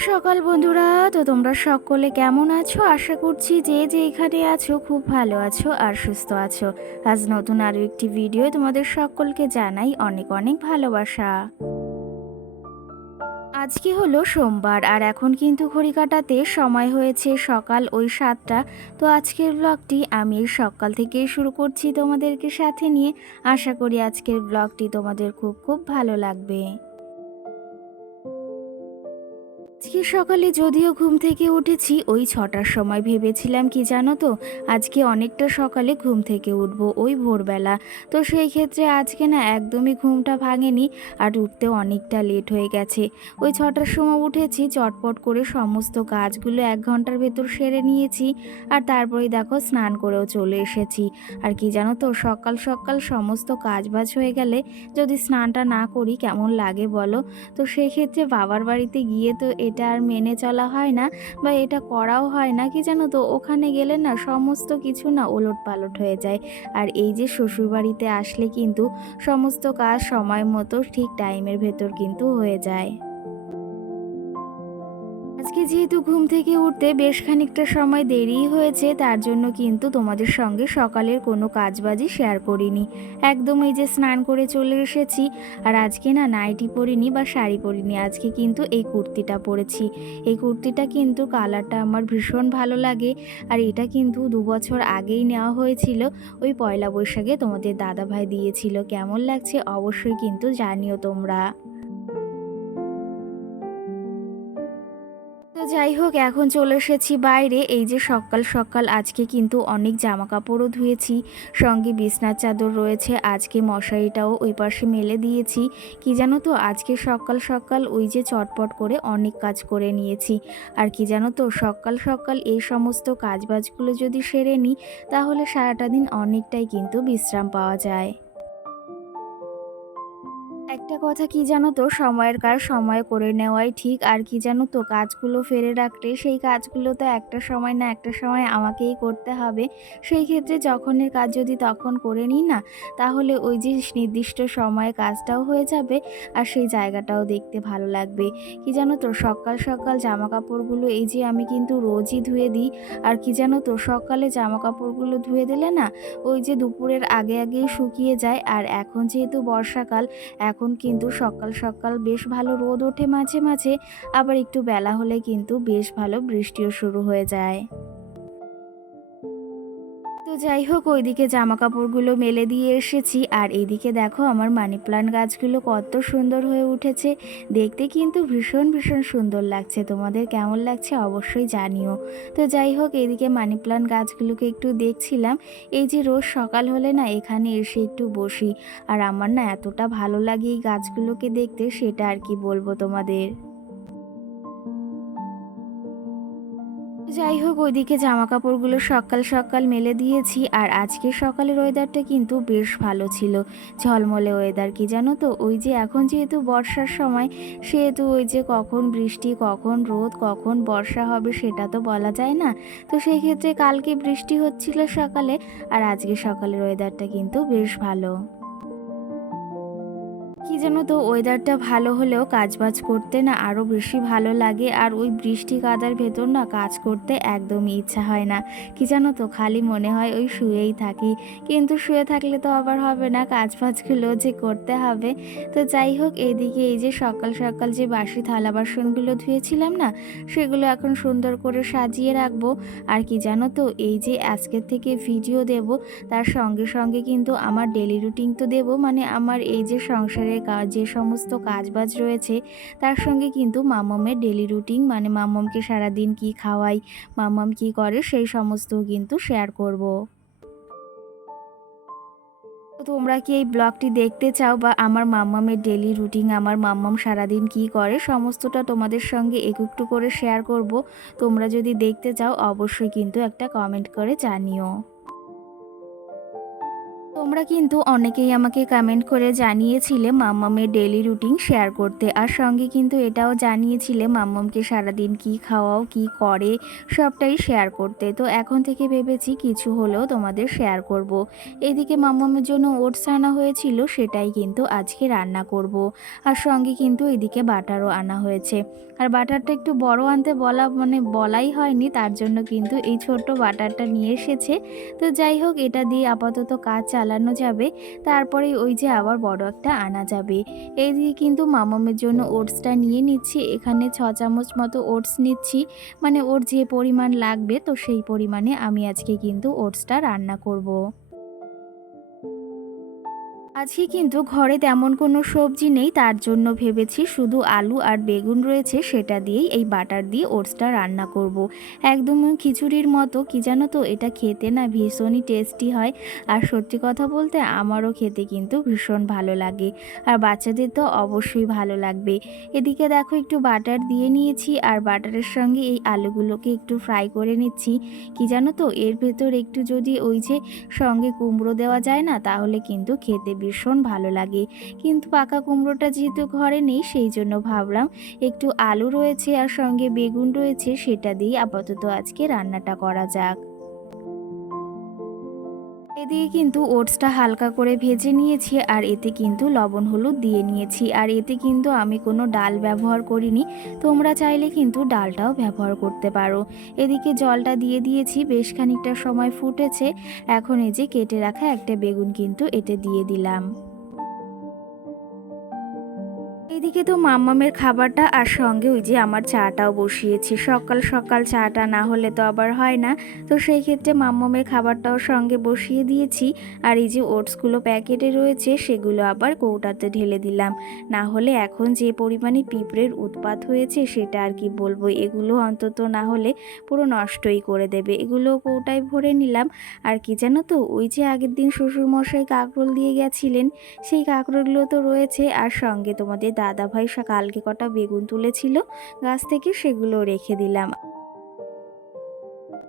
সকাল বন্ধুরা। তো তোমরা সকলে কেমন আছো? আশা করছি যে যেখানে আছো খুব ভালো আছো আর সুস্থ আছো। আজ নতুন আরও একটি ভিডিও তোমাদের সকলকে জানাই অনেক অনেক ভালোবাসা। আজকে হলো সোমবার আর এখন কিন্তু ঘড়ি কাটাতে সময় হয়েছে সকাল ওই 7টা। তো আজকের ব্লগটি আমি এই সকাল থেকেই শুরু করছি তোমাদেরকে সাথে নিয়ে। আশা করি আজকের ব্লগটি তোমাদের খুব খুব ভালো লাগবে। আজকে সকালে যদিও ঘুম থেকে উঠেছি ওই 6টার সময়, ভেবেছিলাম কি জানো তো, আজকে অনেকটা সকালে ঘুম থেকে উঠবো ওই ভোরবেলা। তো সেই ক্ষেত্রে আজকে না একদমই ঘুমটা ভাঙেনি আর উঠতেও অনেকটা লেট হয়ে গেছে। ওই 6টার সময় উঠেছি, চটপট করে সমস্ত কাজগুলো 1 ঘন্টার ভেতর সেরে নিয়েছি। আর তারপরেই দেখো স্নান করেও চলে এসেছি। আর কি জানো তো, সকাল সকাল সমস্ত কাজবাজ হয়ে গেলে যদি স্নানটা না করি কেমন লাগে বলো। তো সেই ক্ষেত্রে বাবার বাড়িতে গিয়ে তো এটা আর মেনে চলা হয় না, বা এটা করাও হয় না। কি জানো তো, ওখানে গেলে না সমস্ত কিছু না ওলটপালট হয়ে যায়। আর এই যে শ্বশুরবাড়িতে আসলে কিন্তু সমস্ত কাজ সময় মতো ঠিক টাইমের ভেতর কিন্তু হয়ে যায়। আজকে যেহেতু ঘুম থেকে উঠতে বেশ খানিকটা সময় দেরিই হয়েছে, তার জন্য কিন্তু তোমাদের সঙ্গে সকালের কোনো কাজবাজই শেয়ার করিনি। একদম এই যে স্নান করে চলে এসেছি। আর আজকে না নাইটি পরিনি বা শাড়ি পরিনি, আজকে কিন্তু এই কুর্তিটা পরেছি। এই কুর্তিটা কিন্তু কালারটা আমার ভীষণ ভালো লাগে। আর এটা কিন্তু 2 বছর আগেই নেওয়া হয়েছিল, ওই পয়লা বৈশাখে তোমাদের দাদাভাই দিয়েছিল। কেমন লাগছে অবশ্যই কিন্তু জানিও তোমরা। তো যাই হোক, এখন চলে এসেছি বাইরে। এই যে সকাল সকাল আজকে কিন্তু অনেক জামা কাপড়ও ধুয়েছি, সঙ্গে বিছনার চাদর রয়েছে। আজকে মশারিটাও ওই পাশে মেলে দিয়েছি। কি জানো তো, আজকে সকাল সকাল ওই যে চটপট করে অনেক কাজ করে নিয়েছি। আর কি জানো তো, সকাল সকাল এই সমস্ত কাজবাজগুলো যদি সেরে নিই তাহলে সারাটা দিন অনেকটাই কিন্তু বিশ্রাম পাওয়া যায়। একটা কথা কি জানো তো, সময়ের কাজ সময়ে করে নেওয়াই ঠিক। আর কি জানো তো, কাজগুলো ফেলে রাখলে সেই কাজগুলো তো একটা সময় না একটা সময় আমাকেই করতে হবে। সেই ক্ষেত্রে যখনের কাজ যদি তখন করে নিই না, তাহলে ওই যে নির্দিষ্ট সময়ে কাজটাও হয়ে যাবে আর সেই জায়গাটাও দেখতে ভালো লাগবে। কি জানো তো, সকাল সকাল জামা কাপড়গুলো এই যে আমি কিন্তু রোজই ধুয়ে দিই। আর কি জানো তো, সকালে জামা কাপড়গুলো ধুয়ে দিলে না ওই যে দুপুরের আগে আগেই শুকিয়ে যায়। আর এখন যেহেতু বর্ষাকাল, এখন কিন্তু সকাল সকাল বেশ ভালো রোদ ওঠে মাঝে মাঝে, আবার একটু বেলা হলে কিন্তু বেশ ভালো বৃষ্টিও শুরু হয়ে যায়। তো যাই হোক, ওইদিকে জামা কাপড়গুলো মেলে দিয়ে এসেছি। আর এইদিকে দেখো আমার মানি প্লান্ট গাছগুলো কত সুন্দর হয়ে উঠেছে, দেখতে কিন্তু ভীষণ ভীষণ সুন্দর লাগছে। তোমাদের কেমন লাগছে অবশ্যই জানিও। তো যাই হোক, এইদিকে মানি প্লান্ট গাছগুলোকে একটু দেখছিলাম। এই যে রোজ সকাল হলে না এখানে এসে একটু বসি, আর আমার না এতটা ভালো লাগে এই গাছগুলোকে দেখতে, সেটা আর কি বলবো তোমাদের। যাই হোক, ওইদিকে জামা কাপড়গুলো সকাল সকাল মেলে দিয়েছি। আর আজকের সকালের ওয়েদারটা কিন্তু বেশ ভালো ছিল, ঝলমলে ওয়েদার। কি জানো তো, ওই যে এখন যেহেতু বর্ষার সময়, সেহেতু ওই যে কখন বৃষ্টি কখন রোদ কখন বর্ষা হবে সেটা তো বলা যায় না। তো সেই ক্ষেত্রে কালকে বৃষ্টি হচ্ছিল সকালে, আর আজকে সকালের ওয়েদারটা কিন্তু বেশ ভালো। কি জানো তো, ওয়েদারটা ভালো হলেও কাজবাজ করতে না আরও বেশি ভালো লাগে। আর ওই বৃষ্টি কাদার ভেতর না কাজ করতে একদমই ইচ্ছা হয় না। কি জানো তো, খালি মনে হয় ওই শুয়েই থাকি। কিন্তু শুয়ে থাকলে তো আবার হবে না, কাজবাজগুলো যে করতে হবে। তো যাই হোক, এইদিকে এই যে সকাল সকাল যে বাসি থালা বাসনগুলো ধুয়েছিলাম না, সেগুলো এখন সুন্দর করে সাজিয়ে রাখবো। আর কি জানো তো, এই যে আজকের থেকে ভিডিও দেব, তার সঙ্গে সঙ্গে কিন্তু আমার ডেলি রুটিন তো দেব, মানে আমার এই যে সংসারের যে সমস্ত কাজবাজ রয়েছে তার সঙ্গে কিন্তু মাম্মামের ডেলি রুটিন, মানে মাম্মামকে সারাদিন কি খাওয়াই, মাম্মাম কি করে সেই সমস্ত কিন্তু শেয়ার করব। তো তোমরা কি এই ব্লগটি দেখতে চাও, বা আমার মাম্মামের ডেলি রুটিন, আমার মাম্মাম সারাদিন কি করে সমস্তটা তোমাদের সঙ্গে একটু একটু করে শেয়ার করব। তোমরা যদি দেখতে চাও অবশ্যই কিন্তু একটা কমেন্ট করে জানিও। তো তোমরা কিন্তু অনেকেই আমাকে কমেন্ট করে জানিয়েছিলে মাম্মামের ডেইলি রুটিন শেয়ার করতে, আর সঙ্গে কিন্তু এটাও জানিয়েছিলে মাম্মামকে সারাদিন কি খাওয়াও, কি করে, সবটাই শেয়ার করতে। তো এখন থেকে ভেবেছি কিছু হলেও তোমাদের শেয়ার করব। এদিকে মাম্মামের জন্য ওটস আনা হয়েছিল, সেটাই কিন্তু আজকে রান্না করব। আর সঙ্গে কিন্তু এদিকে বাটারও আনা হয়েছে। আর বাটারটা একটু বড় আনতে বলাই হয়নি, তার জন্য কিন্তু এই ছোট্ট বাটারটা নিয়ে এসেছে। তো যাই হোক, এটা দিয়ে আপাতত কাজ চালানো যাবে, তারপরে ওই যে আবার বড় একটা আনা যাবে। এইদিকে কিন্তু মামামের জন্য ওটসটা নিয়ে নিচ্ছি। এখানে 6 চামচ মতো ওটস নিচ্ছি, মানে ওর যে পরিমাণ লাগবে তো সেই পরিমাণে আমি আজকে কিন্তু ওটসটা রান্না করব। আজকে কিন্তু ঘরে তেমন কোনো সবজি নেই, তার জন্য ভেবেছি শুধু আলু আর বেগুন রয়েছে, সেটা দিয়েই এই বাটার দিয়ে ওটসটা রান্না করব। একদম খিচুড়ির মতো, কি জানো তো, এটা খেতে না ভীষণই টেস্টি হয়। আর সত্যি কথা বলতে আমারও খেতে কিন্তু ভীষণ ভালো লাগে, আর বাচ্চাদের তো অবশ্যই ভালো লাগবে। এদিকে দেখো একটু বাটার দিয়ে নিয়েছি, আর বাটারের সঙ্গে এই আলুগুলোকে একটু ফ্রাই করে নিচ্ছি। কি জানো তো, এর ভেতর একটু যদি ওই যে সঙ্গে কুমড়ো দেওয়া যায় না, তাহলে কিন্তু খেতে ভীষণ ভালো লাগে। কিন্তু পাকা কুমড়োটা যেহেতু ঘরে নেই, সেই জন্য ভাবলাম একটু আলু রয়েছে আর সঙ্গে বেগুন রয়েছে, সেটা দিয়ে আপাতত আজকে রান্নাটা করা যাক। এদিকে কিন্তু ওটসটা হালকা করে ভেজে নিয়েছি, আর এতে কিন্তু লবণ হলুদ দিয়ে নিয়েছি। আর এতে কিন্তু আমি কোনো ডাল ব্যবহার করিনি, তোমরা চাইলে কিন্তু ডালটাও ব্যবহার করতে পারো। এদিকে জলটা দিয়ে দিয়েছি, বেশ খানিকটা সময় ফুটেছে। এখন এই যে কেটে রাখা একটা বেগুন কিন্তু এতে দিয়ে দিলাম। এদিকে তো মাম্মামের খাবারটা আর সঙ্গে ওই যে আমার চাটাও বসিয়েছি। সকাল সকাল চাটা না হলে তো আবার হয় না, তো সেই ক্ষেত্রে মাম্মামের খাবারটাও সঙ্গে বসিয়ে দিয়েছি। আর এই যে ওটসগুলো প্যাকেটে রয়েছে, সেগুলো আবার কৌটাতে ঢেলে দিলাম। না হলে এখন যে পরিমাণে পিঁপড়ের উৎপাত হয়েছে সেটা আর কি বলবো, এগুলো অন্তত না হলে পুরো নষ্টই করে দেবে। এগুলো কৌটায় ভরে নিলাম। আর কি জানো তো, ওই যে আগের দিন শ্বশুরমশাই কাঁকরোল দিয়ে গেছিলেন, সেই কাঁকরোলগুলো তো রয়েছে, আর সঙ্গে তোমাদের দাদাভাই কালকে কটা বেগুন তুলেছিল গাছ থেকে, সেগুলো রেখে দিলাম।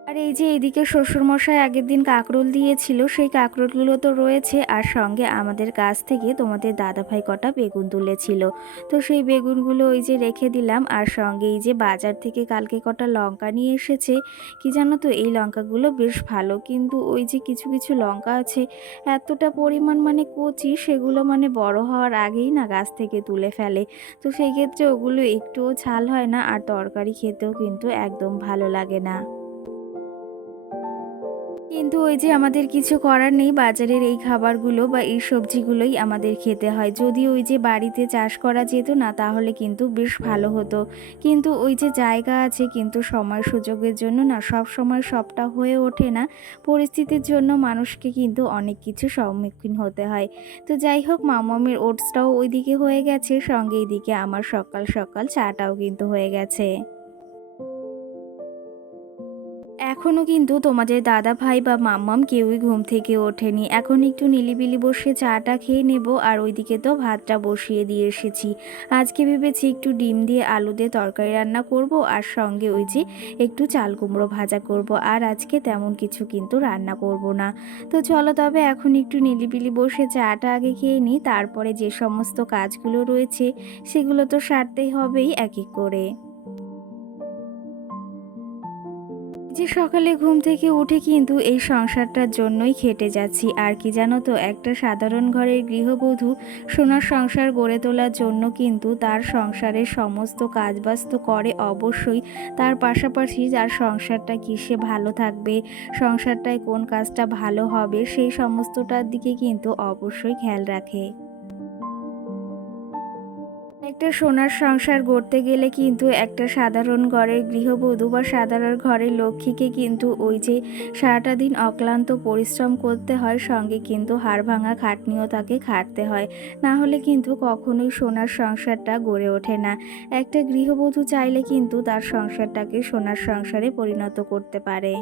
আর এই যে এদিকে শ্বশুরমশাই আগের দিন কাঁকরোল দিয়েছিল, সেই কাঁকরোলগুলো তো রয়েছে, আর সঙ্গে আমাদের গাছ থেকে তোমাদের দাদাভাই কটা বেগুন তুলেছিল, তো সেই বেগুনগুলো ওই যে রেখে দিলাম। আর সঙ্গে এই যে বাজার থেকে কালকে কটা লঙ্কা নিয়ে এসেছে। কি জানো তো, এই লঙ্কাগুলো বেশ ভালো, কিন্তু ওই যে কিছু কিছু লঙ্কা আছে এতটা পরিমাণ কচি, সেগুলো বড় হওয়ার আগেই না গাছ থেকে তুলে ফেলে। তো সেই ক্ষেত্রে ওগুলো একটুও ঝাল হয় না, আর তরকারি খেতেও কিন্তু একদম ভালো লাগে না। কিন্তু ওই যে আমাদের কিছু করার নেই, বাজারের এই খাবারগুলো বা এই সবজিগুলোই আমাদের খেতে হয়। যদি ওই যে বাড়িতে চাষ করা যেত না, তাহলে কিন্তু বেশ ভালো হতো। কিন্তু ওই যে জায়গা আছে, কিন্তু সময় সুযোগের জন্য না সব সময় সবটা হয়ে ওঠে না। পরিস্থিতির জন্য মানুষকে কিন্তু অনেক কিছু সম্মুখীন হতে হয়। তো যাই হোক, মামামের ওটসটাও ওইদিকে হয়ে গেছে, সঙ্গে এইদিকে আমার সকাল সকাল চাটাও কিন্তু হয়ে গেছে। এখনও কিন্তু তোমাদের দাদা ভাই বা মাম্মাম কেউই ঘুম থেকে ওঠেনি। এখন একটু নিলিবিলি বসে চাটা খেয়ে নেব, আর ওইদিকে তো ভাতটা বসিয়ে দিয়ে এসেছি। আজকে ভেবেছি একটু ডিম দিয়ে আলু দিয়ে তরকারি রান্না করব, আর সঙ্গে ওই যে একটু চাল কুমড়ো ভাজা করব। আর আজকে তেমন কিছু কিন্তু রান্না করব না। তো চলো তবে এখন একটু নিলিবিলি বসে চাটা আগে খেয়ে নিই, তারপরে যে সমস্ত কাজগুলো রয়েছে সেগুলো তো সারতেই হবেই এক এক করে। যে সকালে ঘুম থেকে উঠে কিন্তু এই সংসারটার জন্যই খেটে যাচ্ছি। আর কি জানো তো, একটা সাধারণ ঘরের গৃহবধূ সোনার সংসার গড়ে তোলার জন্য কিন্তু তার সংসারের সমস্ত কাজবাজ তো করে অবশ্যই, তার পাশাপাশি তার সংসারটা কিসে ভালো থাকবে, সংসারটায় কোন কাজটা ভালো হবে, সেই সমস্তটার দিকে কিন্তু অবশ্যই খেয়াল রাখে। একটা সোনার সংসার গড়তে গেলে কিন্তু একটা সাধারণ ঘরের গৃহবধূ বা সাধারণ ঘরের লক্ষ্মীকে কিন্তু ওই যে সারাটা দিন অক্লান্ত পরিশ্রম করতে হয়, সঙ্গে কিন্তু হাড় ভাঙা খাটনিও তাকে খাটতে হয়। না হলে কিন্তু কখনোই সোনার সংসারটা গড়ে ওঠে না। একটা গৃহবধূ চাইলে কিন্তু তার সংসারটাকে সোনার সংসারে পরিণত করতে পারে।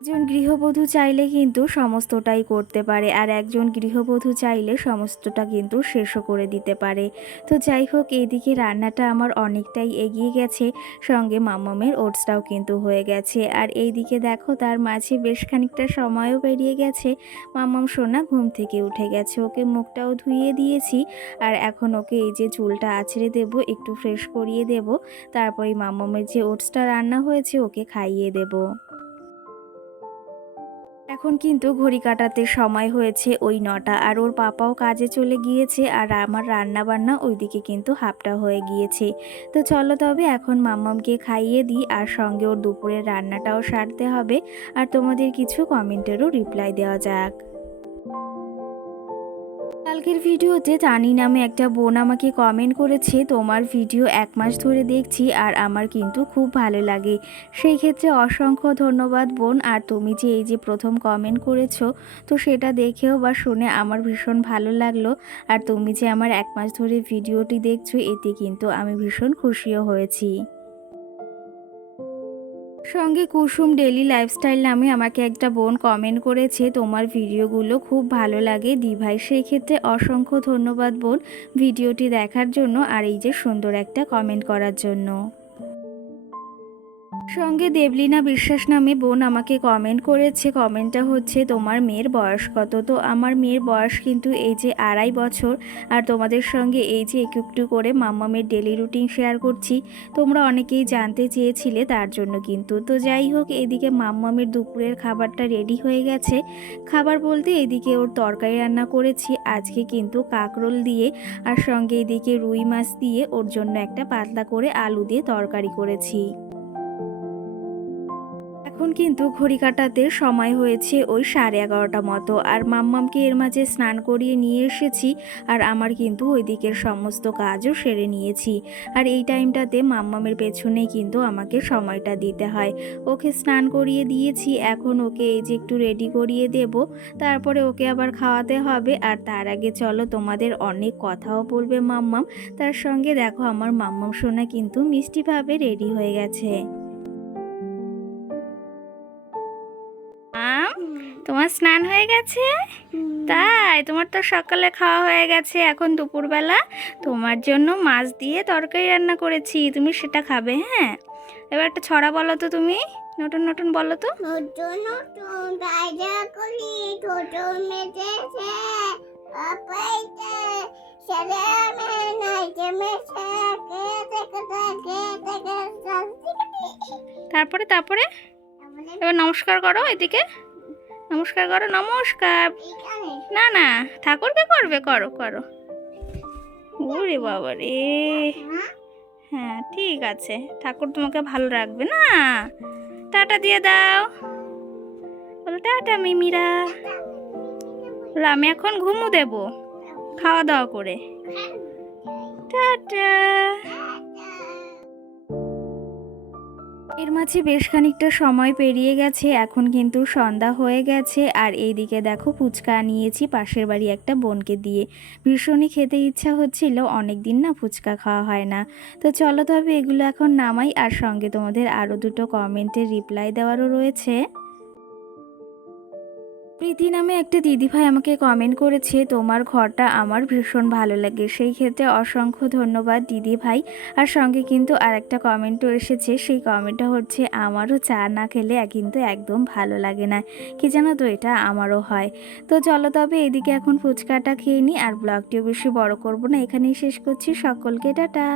একজন গৃহবধূ চাইলে কিন্তু সমস্তটাই করতে পারে, আর একজন গৃহবধূ চাইলে সমস্তটা কিন্তু শেষও করে দিতে পারে। তো যাই হোক, এইদিকে রান্নাটা আমার অনেকটাই এগিয়ে গেছে, সঙ্গে মাম্মামের ওটসটাও কিন্তু হয়ে গেছে। আর এইদিকে দেখো, তার মাঝে বেশ খানিকটা সময়ও পেরিয়ে গেছে। মাম্মাম সোনা ঘুম থেকে উঠে গেছে, ওকে মুখটাও ধুইয়ে দিয়েছি। আর এখন ওকে এই যে চুলটা আঁচড়ে দেব, একটু ফ্রেশ করিয়ে দেব, তারপরে মাম্মামের যে ওটসটা রান্না হয়েছে ওকে খাইয়ে দেব। এখন কিন্তু ঘড়ি কাটাতে সময় হয়েছে ওই ৯টা, আর ওর পাপাও কাজে চলে গিয়েছে, আর আমার রান্না বান্না ওইদিকে কিন্তু হাফটা হয়ে গিয়েছে। তো চলো তবে এখন মাম্মামকে খাইয়ে দিই, আর সঙ্গে ওর দুপুরের রান্নাটাও সারতে হবে, আর তোমাদের কিছু কমেন্টেরও রিপ্লাই দেওয়া যাক। কালকের ভিডিওতে তানি নামে একটা বোন আমাকে কমেন্ট করেছে, তোমার ভিডিও ১ মাস ধরে দেখছি আর আমার কিন্তু খুব ভালো লাগে। সেই ক্ষেত্রে অসংখ্য ধন্যবাদ বোন। আর তুমি যে এই যে প্রথম কমেন্ট করেছো, তো সেটা দেখেও বা শুনে আমার ভীষণ ভালো লাগলো। আর তুমি যে আমার ১ মাস ধরে ভিডিওটি দেখছো, এতে কিন্তু আমি ভীষণ খুশিও হয়েছি। সঙ্গে কুসুম ডেলি লাইফস্টাইল নামে আমাকে একটা বোন কমেন্ট করেছে, তোমার ভিডিওগুলো খুব ভালো লাগে দিভাই। সেই ক্ষেত্রে অসংখ্য ধন্যবাদ বোন, ভিডিওটি দেখার জন্য আর এই যে সুন্দর একটা কমেন্ট করার জন্য। সঙ্গে দেবলীনা বিশ্বাস নামে বোন আমাকে কমেন্ট করেছে, কমেন্টটা হচ্ছে, তোমার মেয়ের বয়স কত? তো আমার মেয়ের বয়স কিন্তু এই যে 2.5 বছর। আর তোমাদের সঙ্গে এই যে একটু একটু করে মাম্মামের ডেলি রুটিন শেয়ার করছি, তোমরা অনেকেই জানতে চেয়েছিলে, তার জন্য কিন্তু। তো যাই হোক, এদিকে মাম্মামের দুপুরের খাবারটা রেডি হয়ে গেছে। খাবার বলতে এদিকে ওর তরকারি রান্না করেছি আজকে কিন্তু কাঁকরোল দিয়ে, আর সঙ্গে এদিকে রুই মাছ দিয়ে ওর জন্য একটা পাতলা করে আলু দিয়ে তরকারি করেছি। এখন কিন্তু ঘড়ি কাটাতে সময় হয়েছে ওই 11:30 মতো, আর মাম্মামকে এর মাঝে স্নান করিয়ে নিয়ে এসেছি, আর আমার কিন্তু ওই দিকের সমস্ত কাজও সেরে নিয়েছি। আর এই টাইমটাতে মাম্মামের পেছনেই কিন্তু আমাকে সময়টা দিতে হয়। ওকে স্নান করিয়ে দিয়েছি, এখন ওকে এই যে একটু রেডি করিয়ে দেব, তারপরে ওকে আবার খাওয়াতে হবে। আর তার আগে চলো, তোমাদের অনেক কথাও বলবে মাম্মাম। তার সঙ্গে দেখো, আমার মাম্মাম সোনা কিন্তু মিষ্টিভাবে রেডি হয়ে গেছে। তোমার স্নান হয়ে গেছে? তাই? তোমার তো সকালে খাওয়া হয়ে গেছে, এখন দুপুরবেলা তোমার জন্য মাছ দিয়ে তরকারি রান্না করেছি, তুমি সেটা খাবে। হ্যাঁ, এবার একটা ছড়া বলো তো, তুমি নতুন নতুন বলো তো। নতুন নতুন কায়দা করি ছোট মেজেছে পাপাইতে সেরে মে নাইতে মেছে কে থেকে তারপরে তারপরে এবার নমস্কার করো, এদিকে নমস্কার করো, নমস্কার। না না, ঠাকুরকে করবে, করো করো। ওরে বাবা রে, হ্যাঁ ঠিক আছে, ঠাকুর তোমাকে ভালো রাখবে না। টাটা দিয়ে দাও, বলো টাটা মিমিরা। বলো আমি এখন ঘুমু দেব খাওয়া দাওয়া করে। টাটা। এর মাঝে বেশ খানিকটা সময় পেরিয়ে গেছে, এখন কিন্তু সন্ধ্যা হয়ে গেছে। আর এইদিকে দেখো, ফুচকা নিয়েছি পাশের বাড়ি একটা বোনকে দিয়ে, ভীষণই খেতে ইচ্ছা হচ্ছিল, অনেক দিন না ফুচকা খাওয়া হয় না। তো চলো তবে এগুলো এখন নামাই, আর সঙ্গে তোমাদের আরও দুটো কমেন্টের রিপ্লাই দেওয়ারও রয়েছে। প্রীতি নামে একটা দিদিভাই আমাকে কমেন্ট করেছে, তোমার ঘরটা আমার ভীষণ ভালো লাগে। সেই ক্ষেত্রে অসংখ্য ধন্যবাদ দিদিভাই। আর সঙ্গে কিন্তু আর একটা কমেন্টও এসেছে, সেই কমেন্টটা হচ্ছে, আমারও চা না খেলে কিন্তু একদম ভালো লাগে না, কি জানো তো, এটা আমারও হয়। তো চলো তবে এদিকে এখন ফুচকাটা খেয়ে নিই, আর ব্লগটিও বেশি বড় করব না, এখানেই শেষ করছি। সকলকে টাটা।